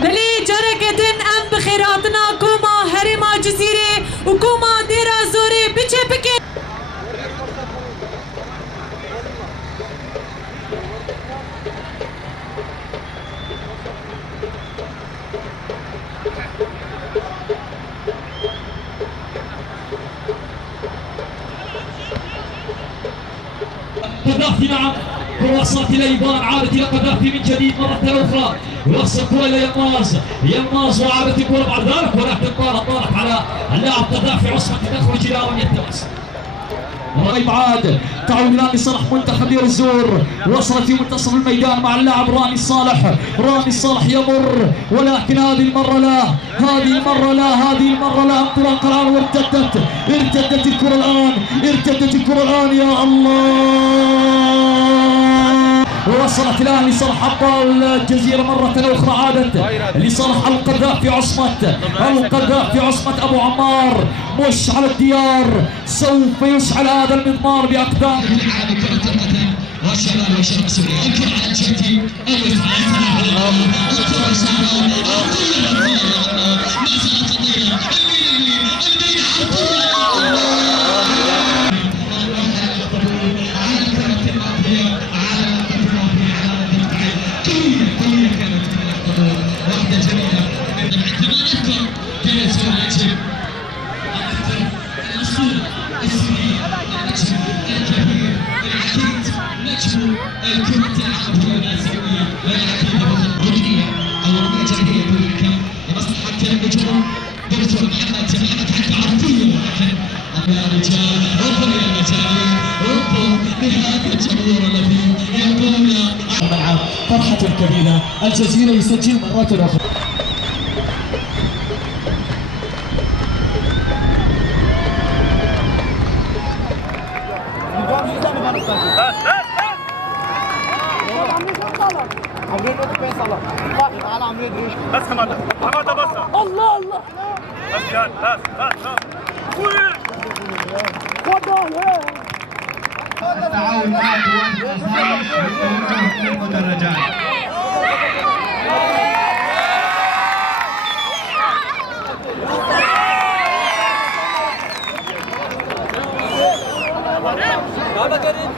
دلی جرگدن ام بخیراتنا کوما هرما جزیره و کوما دیرا زوری بچه بکه قذافي نعم، كرة وصلت إلى إيبان، عادت إلى قذافي من جديد مرة أخرى، يوصل كرة إلى يلماز وعادت الكرة بعد ذلك، ولكن طارت على اللاعب قذافي عصمت تخرج إلى رمية التماس. رغم عاد تعود الان لصالح منتخب دير الزور، وصلت في منتصف الميدان مع اللاعب رامي الصالح يمر، ولكن هذه المره لا انطلاق الان، وارتدت الكره الان يا الله، ووصلت الان لصالح ابطال الجزيره مره اخرى، عادت لصالح القذافي عصمت ابو عمار، مشعل الديار سوف يشعل هذا المضمار باقدام والشمال السوري، الكره على الجهتي فرحة كبيرة، الجزيرة يسجل مرة أخرى. بس حماده بس الله بس كان التعاون مع المدرجات. بابا كريم